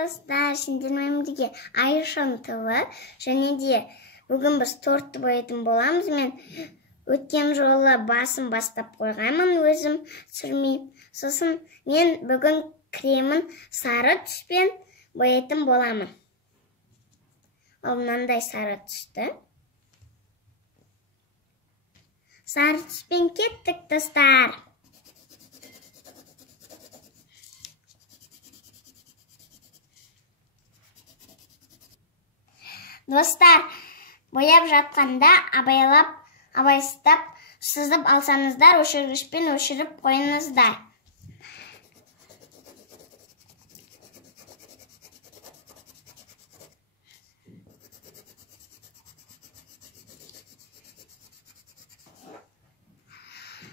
достар, сендермен бірге Айшан ТВ және де бүгін біз тортты боятын боламыз. Мен өткен жолы басын бастап қойғанмын өзім түсірмей. Сосын мен бүгін кремін сары түспен боятын боламын. Ал мынандай сары түсті. Сары түспен кеттік, достар. Достар, бояп жатқанда абайлап сызып алсаңыздар, өшіргішпен өшіріп қойыңыздар.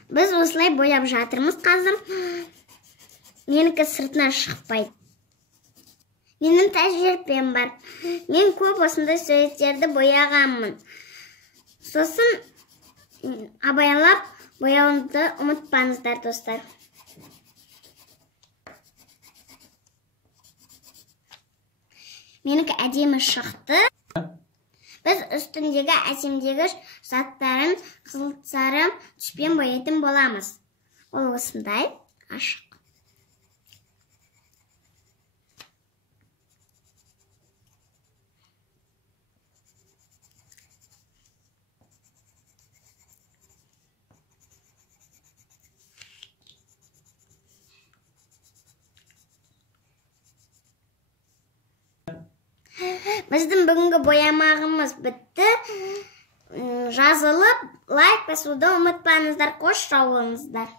Біз осылай бояп жатырмыз қазір. Менікі сыртынан шықпайды. Менің тәжірибем бар. Мен көп осындай суреттерді бояғанмын. Сосын абайлап бояуды ұмытпаңыздар, достар. Менікі әдемі шықты. Біз үстіндегі әсемдегі заттарын қызыл сары түспен боятын боламыз. Ол осындай ашық. Біздің бүгінгі боямағымыз бітті. Жазылып, лайк басуды ұмытпаңыздар, қош жолыңыздар.